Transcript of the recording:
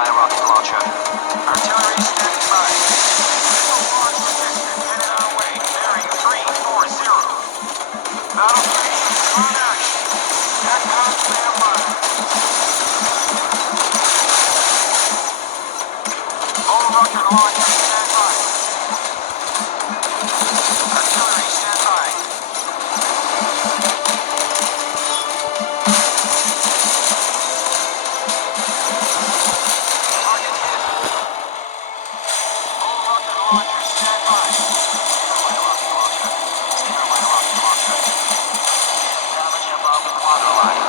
my rocket launcher. Artillery standing by. Missile launch detected. Headed our way. Bearing 340. Battle stations on action. TACCOM standby. All rocket launchers standby. Artillery standby. Target hit. All rocket launchers standby. Zero my rocket launcher. Zero my rocket launcher. Damage above the waterline.